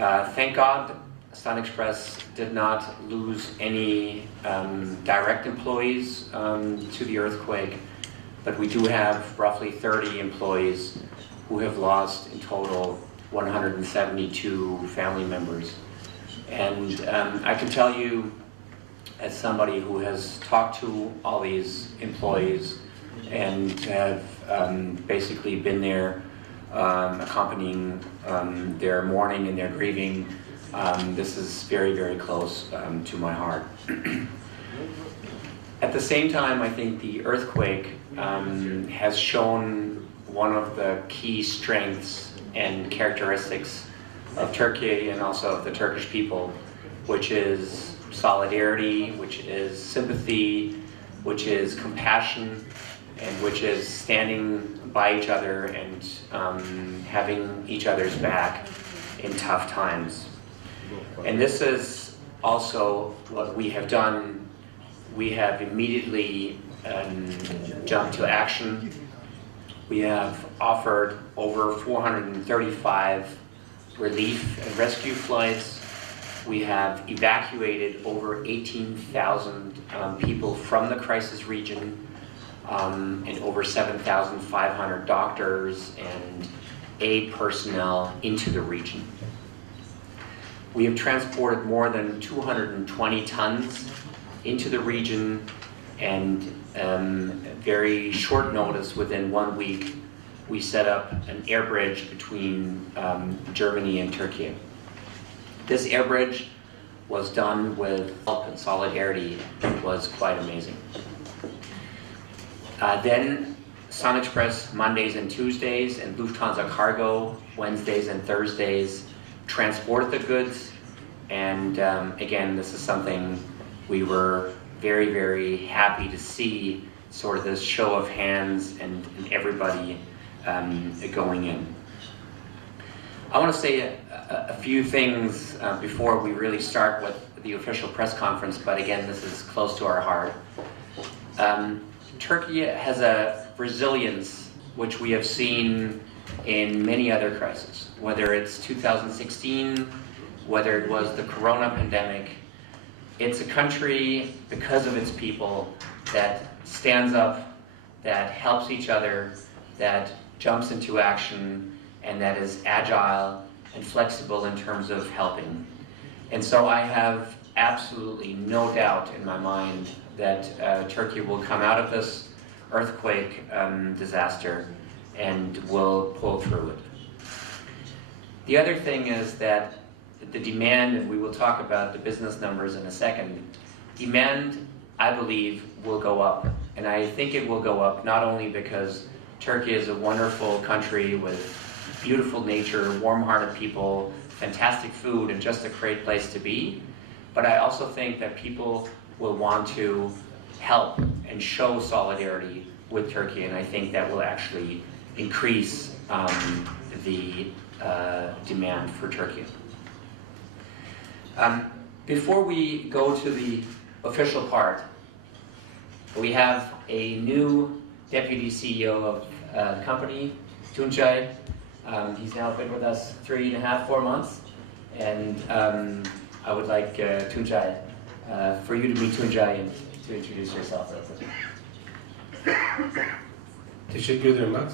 Thank God SunExpress did not lose any direct employees to the earthquake, but we do have roughly 30 employees who have lost in total 172 family members. And I can tell you, as somebody who has talked to all these employees and have basically been there accompanying their mourning and their grieving, this is very, very close to my heart. At the same time, I think the earthquake has shown one of the key strengths and characteristics of Turkey and also of the Turkish people, which is solidarity, which is sympathy, which is compassion, and which is standing by each other and having each other's back in tough times. And this is also what we have done. We have immediately jumped to action. We have offered over 435 relief and rescue flights. We have evacuated over 18,000 people from the crisis region and over 7,500 doctors and aid personnel into the region. We have transported more than 220 tons into the region, and very short notice, within 1 week, we set up an air bridge between Germany and Turkey. This air bridge was done with help and solidarity. It was quite amazing. Then SunExpress Mondays and Tuesdays and Lufthansa Cargo Wednesdays and Thursdays transport the goods, and again, this is something we were very, very happy to see, sort of this show of hands and everybody going in. I want to say a few things before we really start with the official press conference, but again, this is close to our heart. Turkey has a resilience which we have seen in many other crises, whether it's 2016, whether it was the corona pandemic. It's a country, because of its people, that stands up, that helps each other, that jumps into action, and that is agile and flexible in terms of helping. And so I have absolutely no doubt in my mind that Turkey will come out of this earthquake disaster and will pull through it. The other thing is that the demand, and we will talk about the business numbers in a second, demand, I believe, will go up. And I think it will go up not only because Turkey is a wonderful country with beautiful nature, warm-hearted people, fantastic food, and just a great place to be, but I also think that people will want to help and show solidarity with Turkey, and I think that will actually increase the demand for Turkey. Before we go to the official part, we have a new deputy CEO of the company, Tuncay. He's now been with us 3.5, 4 months, and I would like Tuncay, for you to meet Tuncay and to introduce yourself real quick. Teşekkür ederim Max.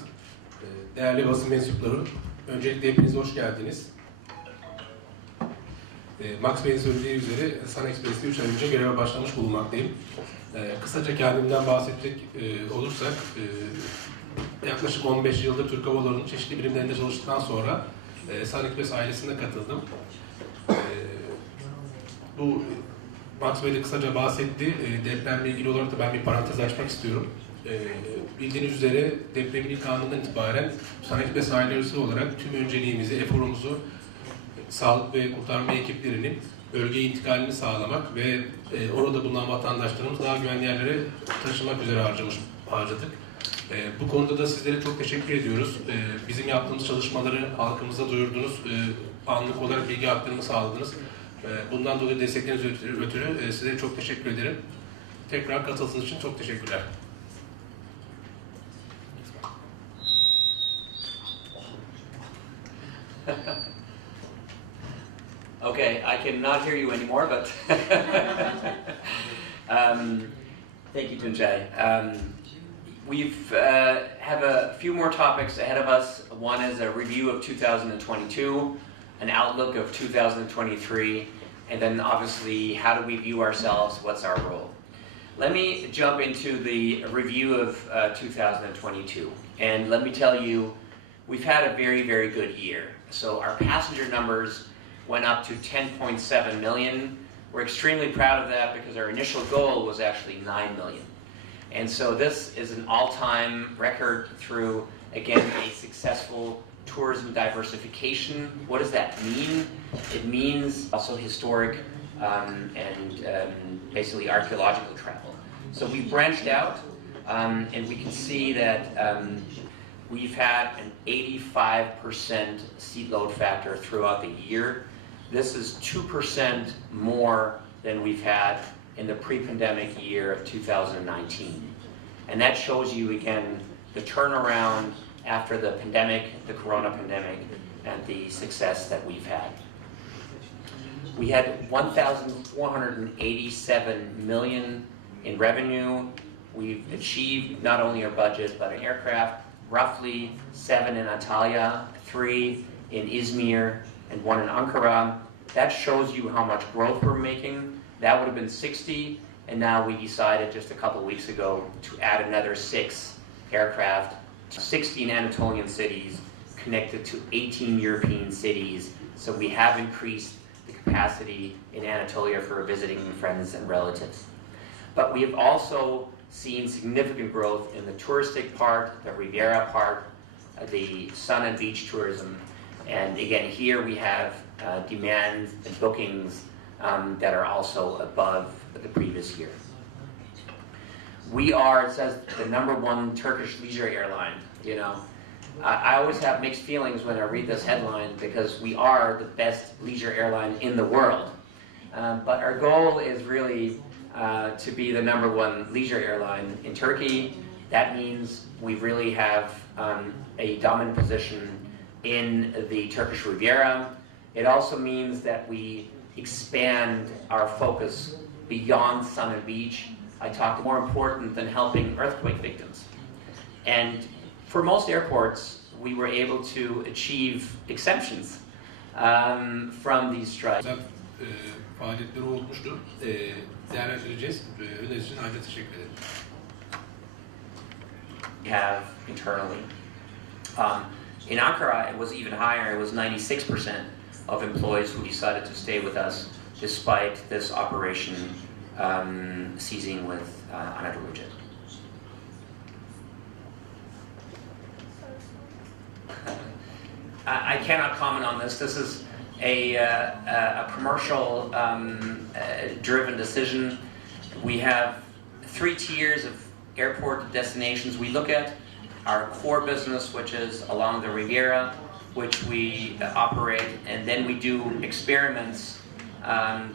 Değerli basın mensupları, öncelikle hepiniz hoş geldiniz. Max Bey'in söylediği üzere SunExpress'te 3 ay önce göreve başlamış bulunmaktayım. Kısaca kendimden bahsedecek olursak, yaklaşık 15 yıldır Türk Hava Yolları'nın çeşitli birimlerinde çalıştıktan sonra SunExpress ailesine katıldım. Bu Max Bey de kısaca bahsetti. Depremle ilgili olarak da ben bir parantez açmak istiyorum. Bildiğiniz üzere depremin ilk anından itibaren SunExpress ailesi olarak tüm önceliğimizi, eforumuzu sağlık ve kurtarma ekiplerinin bölgeye intikalini sağlamak ve orada bulunan vatandaşlarımız daha güvenli yerlere taşımak üzere harcadık. Bu konuda da sizlere çok teşekkür ediyoruz. Bizim yaptığımız çalışmaları halkımıza duyurdunuz, anlık olarak bilgi aktarımı sağladınız. Bundan dolayı destekleriniz ötürü size çok teşekkür ederim. Tekrar katıldığınız için çok teşekkürler. Okay, I cannot hear you anymore, but thank you, Tunçay. We've have a few more topics ahead of us. One is a review of 2022, an outlook of 2023, and then obviously how do we view ourselves, what's our role. Let me jump into the review of 2022, and let me tell you, we've had a very, very good year. So our passenger numbers went up to 10.7 million. We're extremely proud of that because our initial goal was actually 9 million. And so this is an all-time record through, again, a successful tourism diversification. What does that mean? It means also historic and basically archaeological travel. So we branched out and we can see that we've had an 85% seat load factor throughout the year. This is 2% more than we've had in the pre-pandemic year of 2019. And that shows you, again, the turnaround after the pandemic, the corona pandemic, and the success that we've had. We had 1,487 million in revenue. We've achieved not only our budget, but an aircraft, roughly 7 in Antalya, 3 in Izmir, and 1 in Ankara. That shows you how much growth we're making. That would have been 60, and now we decided just a couple of weeks ago to add another 6 aircraft to 16 Anatolian cities connected to 18 European cities. So we have increased the capacity in Anatolia for visiting friends and relatives. But we have also seen significant growth in the touristic part, the Riviera part, the sun and beach tourism. And again, here we have demands and bookings that are also above the previous year. We are, it says, the #1 Turkish leisure airline. You know, I always have mixed feelings when I read this headline because we are the best leisure airline in the world. But our goal is really to be the #1 leisure airline in Turkey. That means we really have a dominant position in the Turkish Riviera. It also means that we expand our focus beyond sun and beach. I talked more important than helping earthquake victims. And for most airports, we were able to achieve exemptions from these strikes. Faaliyetleri olmuştu. Değerlendireceğiz. Öneriniz için ayrıca teşekkür ederim. Have internally. In Ankara, it was even higher. It was 96% of employees who decided to stay with us despite this operation ceasing with Anadolu Jet. I cannot comment on this. This is a commercial driven decision. We have 3 tiers of airport destinations we look at. Our core business, which is along the Riviera, which we operate, and then we do experiments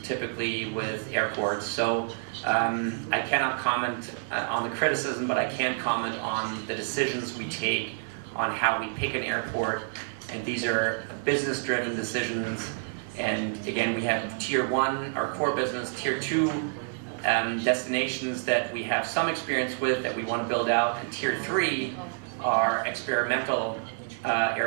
typically with airports. So I cannot comment on the criticism, but I can comment on the decisions we take on how we pick an airport. And these are business-driven decisions. And again, we have Tier 1, our core business, Tier 2, destinations that we have some experience with that we want to build out, and Tier 3 are experimental airports.